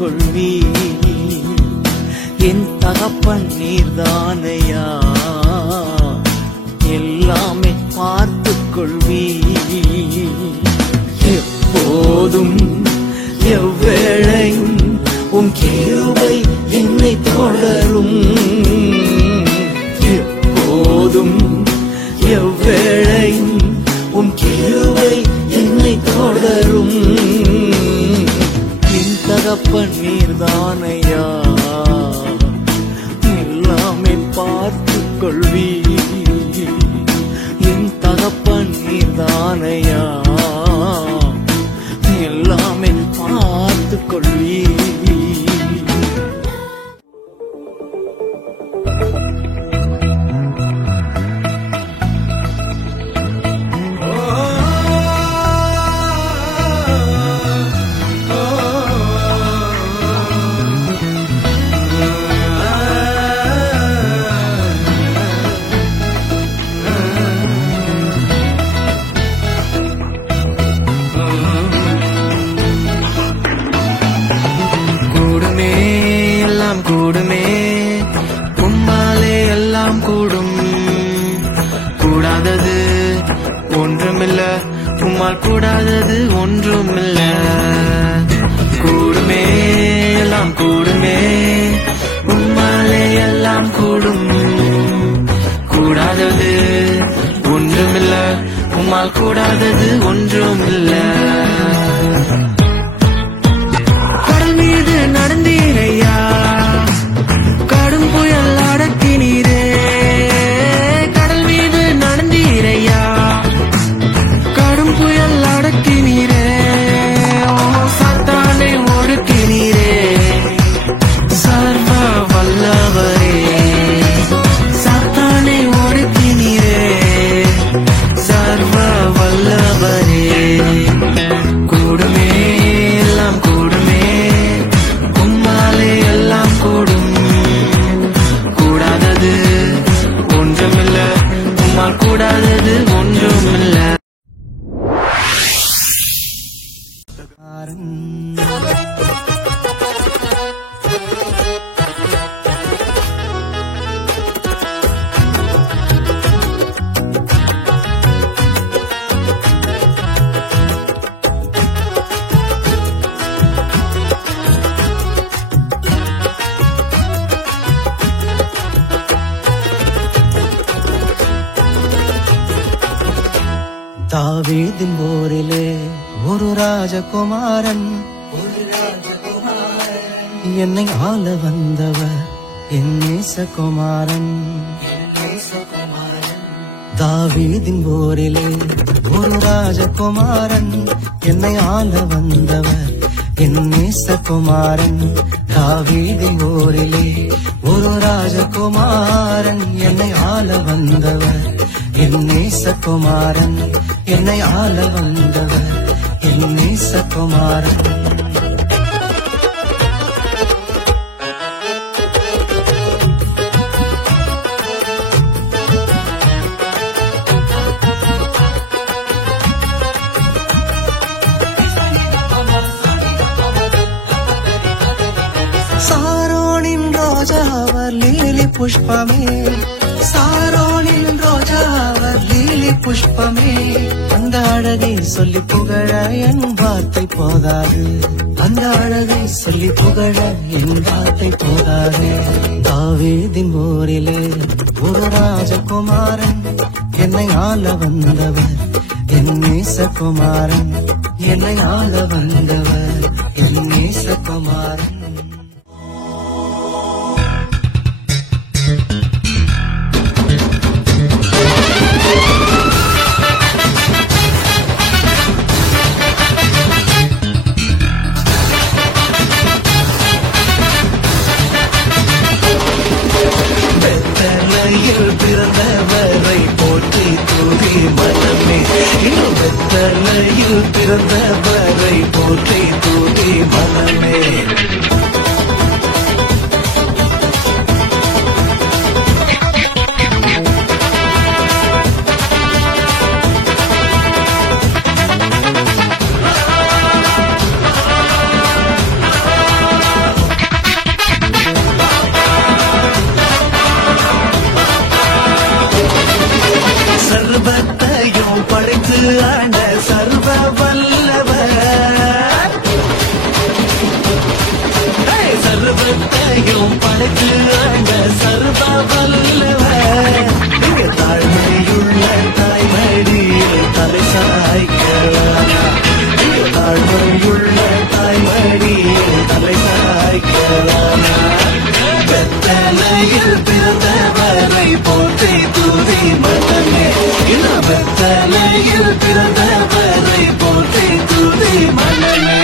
கொள்வி. என் தகப்பன் நீர்தானையா, எல்லாமே பார்த்து கொள்வி. எப்போதும் எவ்வேளையும் உம் கிருபை என்னை தொடரும். எப்போதும் எவ்வேளையும் உம் கிருபை என்னை தொடரும். என் தகப்பன் நீர்தானையா, எல்லாமே பார்த்து கொள்வி. என் தகப்பன் நீர்தானையா, எல்லாமே பார்த்து கொள்வி. கூடுமே உம்மாலே எல்லாம் கூடும். கூடாதது ஒன்றுமில்ல, உம்மால் கூடாதது ஒன்றுமில்ல. கூடுமே எல்லாம் கூடுமே, உம்மாலே எல்லாம் கூடும். கூடாதது ஒன்றுமில்ல, உம்மால் கூடாதது ஒன்றுமில்ல. கடல் மீது நடந்தீரையா, கடும் புயல் அடக்கினீரே. கடல் மீது நடந்தீரையா, கடும் புயல் அடக்கினீரே. சாத்தானை ஒடுக்கினீரே, சர்வ வல்லவரே. சாத்தானை ஒடுக்கினீரே, சர்வ வல்லவரே. கூடுமே எல்லாம் கூடுமே, உம்மாலே எல்லாம் கூடும். கூடாதது ஒன்றுமில்ல, உம்மால் கூடாதது ஒன்றுமில்ல. தாவீதின் போரிலே ஒரு ராஜகுமாரன், என்னை ஆள வந்தவர் என் நேசகுமாரன். தாவீதின் போரிலே ஒரு ராஜகுமாரன், என்னை ஆள வந்தவர் என் நேசகுமாரன். தாவீதின் போரிலே ஒரு ராஜகுமாரன், என்னை ஆள வந்தவர் என் நேசகுமாரன். என்னை ஆள வந்தவர் என் நேசகுமாரன். சாரோனின் ரோஜா அவர் லீலி புஷ்பமே, சாரோனின் ரோஜா அவர் லீலி புஷ்பமே. அந்த அழகை சொல்லி புகழ என் வார்த்தை போதாது, அந்த அழகை சொல்லி புகழ என் வார்த்தை போதாது. தாவீதின் போரிலே ஒரு ராஜகுமாரன், என்னை ஆள வந்தவர் என் நேசகுமாரன். என்னை ஆள வந்தவர் என் நேசகுமாரன். பிறந்தவரை போற்றி தூதி மனமே, இன்னும் வெத்தலையில் பிறந்தவரை போற்றி தூதி மனமே. மனமே இன்னும் வெத்தலையில் பிறந்தவரை போற்றி துதி மனமே